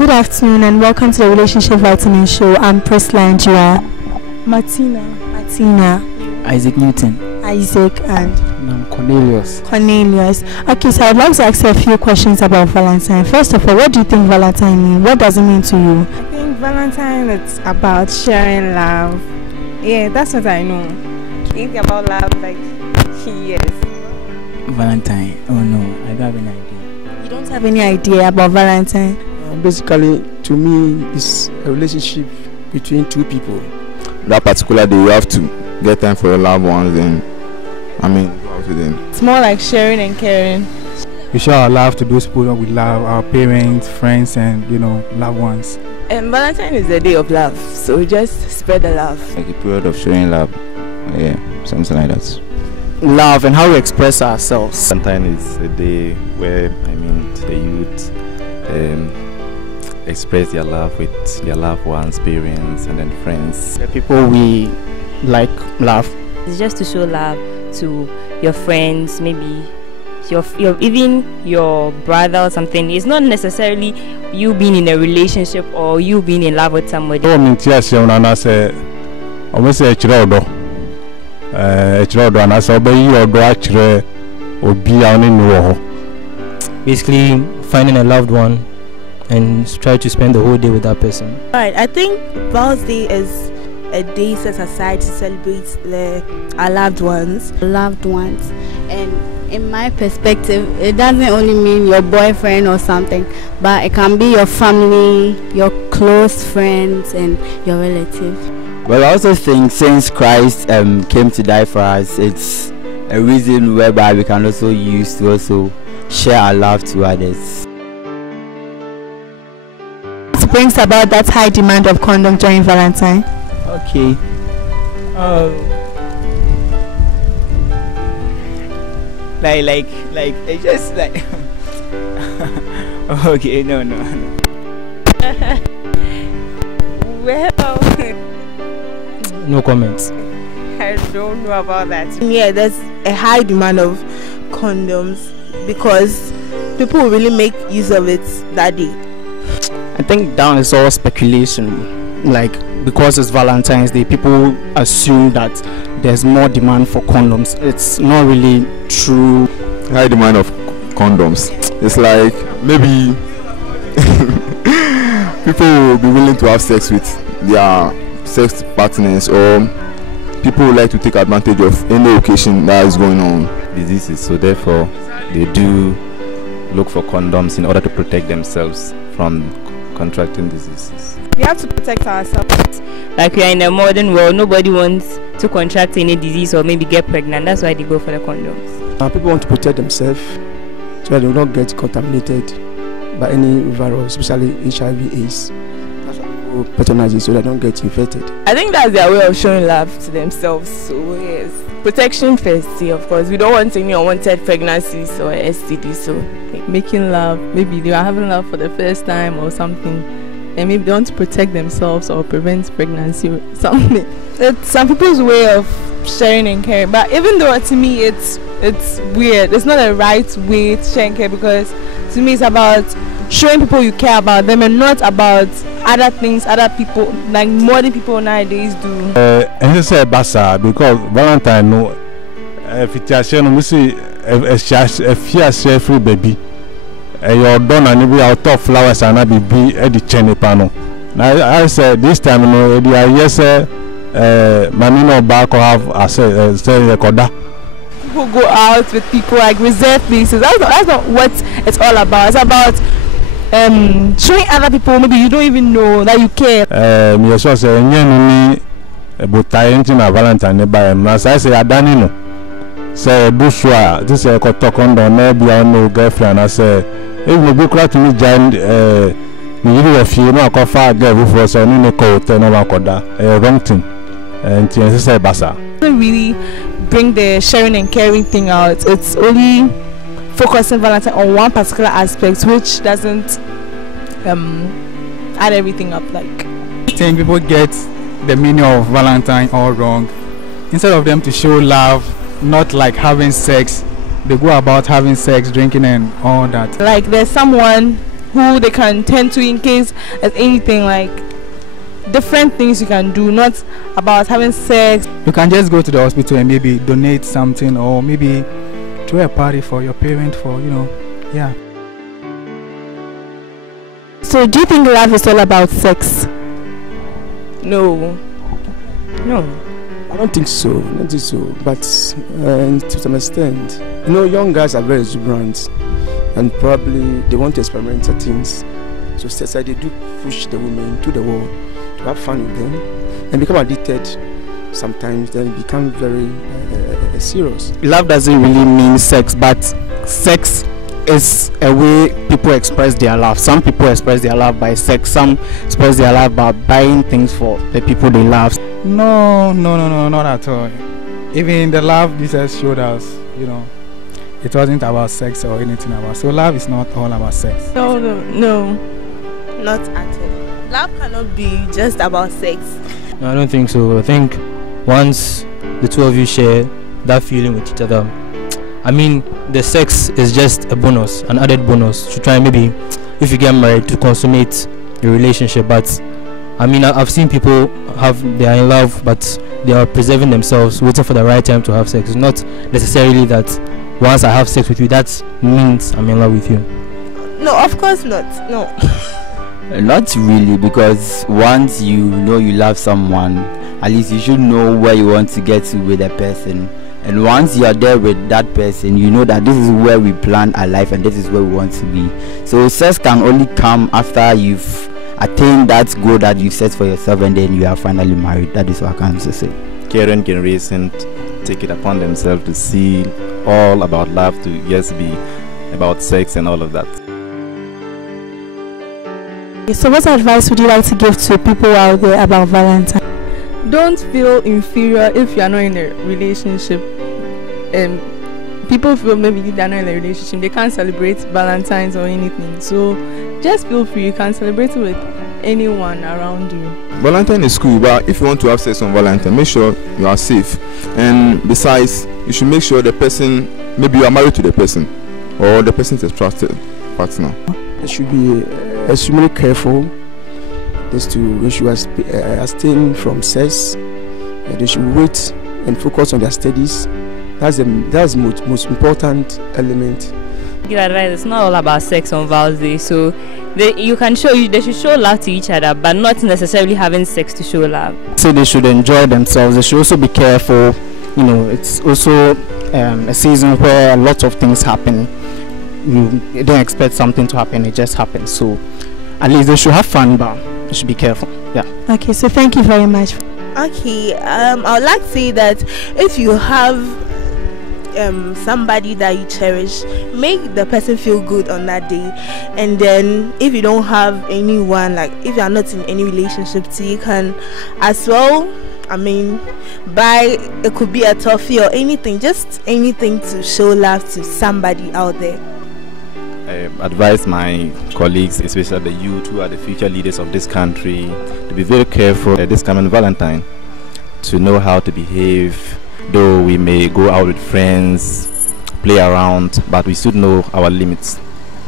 Good afternoon and welcome to the Relationship Vitamins Show. I'm Priscilla and you are? Martina. Isaac Newton. Isaac and? I'm Cornelius. Okay, so I'd like to ask you a few questions about Valentine. First of all, what do you think Valentine means? What does it mean to you? I think Valentine is about sharing love. Yeah, that's what I know. Anything about love, like, yes. Valentine. Oh no, I don't have any idea. You don't have any idea about Valentine? Basically, to me, it's a relationship between two people. That particular day, you have to get time for your loved ones, and go out with them. It's more like sharing and caring. We show our love to those people we love, our parents, friends, and loved ones. And Valentine is the day of love, so we just spread the love. Like a period of showing love, yeah, something like that. Love and how we express ourselves. Valentine is a day where the youth express their love with their loved ones, parents, and then friends. The people we like love. It's just to show love to your friends, maybe even your brother or something. It's not necessarily you being in a relationship or you being in love with somebody. Basically, finding a loved one and try to spend the whole day with that person. Alright, I think Val's Day is a day set aside to celebrate our loved ones. And in my perspective, it doesn't only mean your boyfriend or something, but it can be your family, your close friends, and your relatives. Well, I also think since Christ came to die for us, it's a reason whereby we can also use to also share our love to others. It brings about that high demand of condom during Valentine. Okay. Like it's just like okay, no. Well, no comments. I don't know about that. Yeah, there's a high demand of condoms because people will really make use of it that day. I think that is all speculation. Like, because it's Valentine's Day, people assume that there's more demand for condoms. It's not really true. High demand of condoms. It's like maybe people will be willing to have sex with their sex partners, or people would like to take advantage of any occasion that is going on. Diseases, so therefore they do look for condoms in order to protect themselves from contracting diseases. We have to protect ourselves. Like, we are in a modern world, nobody wants to contract any disease or maybe get pregnant. That's why they go for the condoms. People want to protect themselves so that they will not get contaminated by any virus, especially HIV/AIDS. That's why people patronize it so they don't get infected. I think that's their way of showing love to themselves. So yes, protection first. See, of course, we don't want any unwanted pregnancies or STDs. So making love, maybe they are having love for the first time or something, and maybe they want to protect themselves or prevent pregnancy or something. It's some people's way of sharing and caring, but even though to me it's weird, it's not a right way to share and care, because to me it's about showing people you care about them and not about other things other people, like modern people nowadays do. And this is basa because Valentine no if it is no see a share free baby. Your done and we out of flowers and be at the chene panel. Now I said this time no they are yes mammy no back or have say recorder. People go out with people like reserved places. That's not what it's all about. It's about showing other people maybe you don't even know that you care. Me so say nyenu ni botayentin na Valentine by na say adani no. Say busua this is ko talk on na bia no girlfriend I say if we go to me join me you feel no ko fa girl for so ni ko hotel no makoda wrong thing and say basa. Doesn't really bring the sharing and caring thing out. It's only focusing Valentine on one particular aspect, which doesn't add everything up. Like, I think people get the meaning of Valentine all wrong. Instead of them to show love, not like having sex, they go about having sex, drinking and all that. Like there's someone who they can turn to in case there's anything, like different things you can do, not about having sex. You can just go to the hospital and maybe donate something, or maybe throw a party for your parent, for yeah. So do you think love is all about sex? No. I don't think so. But to some extent, young guys are very exuberant, and probably they want to experiment things. So they do push the women to the wall to have fun with them, and become addicted. Sometimes then become very serious. Love doesn't really mean sex, but sex is a way people express their love. Some people express their love by sex, some express their love by buying things for the people they love. No, not at all. Even the love Jesus showed us, it wasn't about sex or anything about. So love is not all about sex. No, not at all. Love cannot be just about sex. No, I don't think so. I think once the two of you share that feeling with each other, I mean, the sex is just a bonus, an added bonus to try and maybe, if you get married, to consummate your relationship. But I mean, I've seen people they are in love, but they are preserving themselves, waiting for the right time to have sex. It's not necessarily that once I have sex with you, that means I'm in love with you. No, of course not. No. Not really, because once you know you love someone, at least you should know where you want to get to with the person. And once you are there with that person, you know that this is where we plan our life and this is where we want to be. So sex can only come after you've attained that goal that you've set for yourself, and then you are finally married. That is what I can say. Current generation take it upon themselves to see all about love to just be about sex and all of that. So what advice would you like to give to people out there about Valentine? Don't feel inferior if you are not in a relationship. People feel maybe they are not in a relationship, they can't celebrate Valentine's or anything. So just feel free, you can celebrate it with anyone around you. Valentine is cool, but if you want to have sex on Valentine, make sure you are safe. And besides, you should make sure the person, maybe you are married to the person, or the person is a trusted partner. They should be extremely careful. They should abstain from sex. They should wait and focus on their studies. That's the most important element. Give advice. It's not all about sex on Val's Day, so they should show love to each other, but not necessarily having sex to show love. So they should enjoy themselves. They should also be careful. It's also a season where a lot of things happen. You don't expect something to happen; it just happens. So at least they should have fun, but they should be careful. Yeah. Okay. So thank you very much. Okay. I would like to say that if you have somebody that you cherish, make the person feel good on that day. And then if you don't have anyone, like if you are not in any relationship, you can as well, buy, it could be a toffee or anything, just anything to show love to somebody out there. I advise my colleagues, especially the youth who are the future leaders of this country, to be very careful at this coming Valentine, to know how to behave. Though we may go out with friends, play around, but we should know our limits.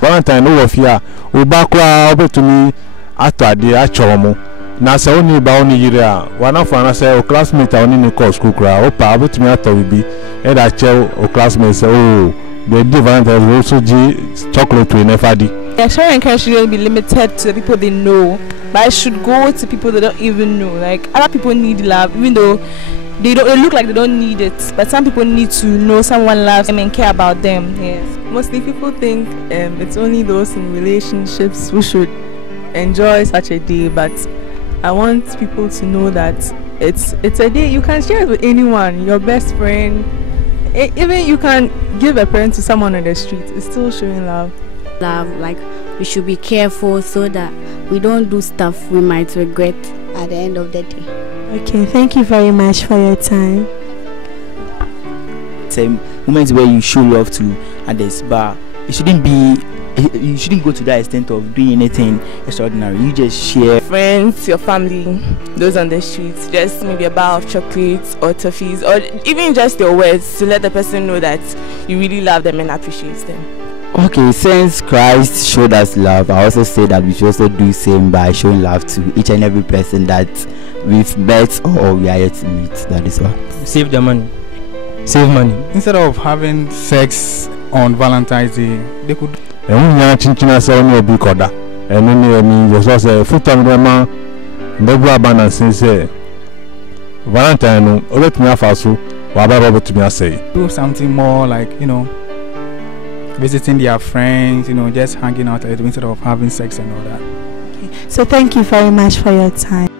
Valentine over here, we back over to me after the actual. Na se oni ba oni yire a wana for na say o classmate oni ni course school kra o pa about me ato we be e da che o classmate say oh the Valentine also chocolate we never di. Yeah, sharing care shouldn't be limited to the people they know, but it should go to people they don't even know. Like other people need love, even though they look like they don't need it, but some people need to know someone loves them and care about them. Yes. Mostly people think it's only those in relationships who should enjoy such a day, but I want people to know that it's a day you can share it with anyone, your best friend. Even you can give a present to someone on the street. It's still showing love. Like we should be careful so that we don't do stuff we might regret at the end of the day. Okay, thank you very much for your time. It's a moment where you show love to others, but you shouldn't go to that extent of doing anything extraordinary. You just share. Friends, your family, those on the streets, just maybe a bar of chocolates or toffees, or even just your words to let the person know that you really love them and appreciate them. Okay, since Christ showed us love, I also say that we should also do same by showing love to each and every person that we've met or we are yet to meet. That is what. Save the money. Save money. Instead of having sex on Valentine's Day, they could. And then there's also a full time grandma, never abandon since Valentine, let me have also, what about to me say? Do something more like, visiting their friends, just hanging out instead of having sex and all that. Okay. So thank you very much for your time.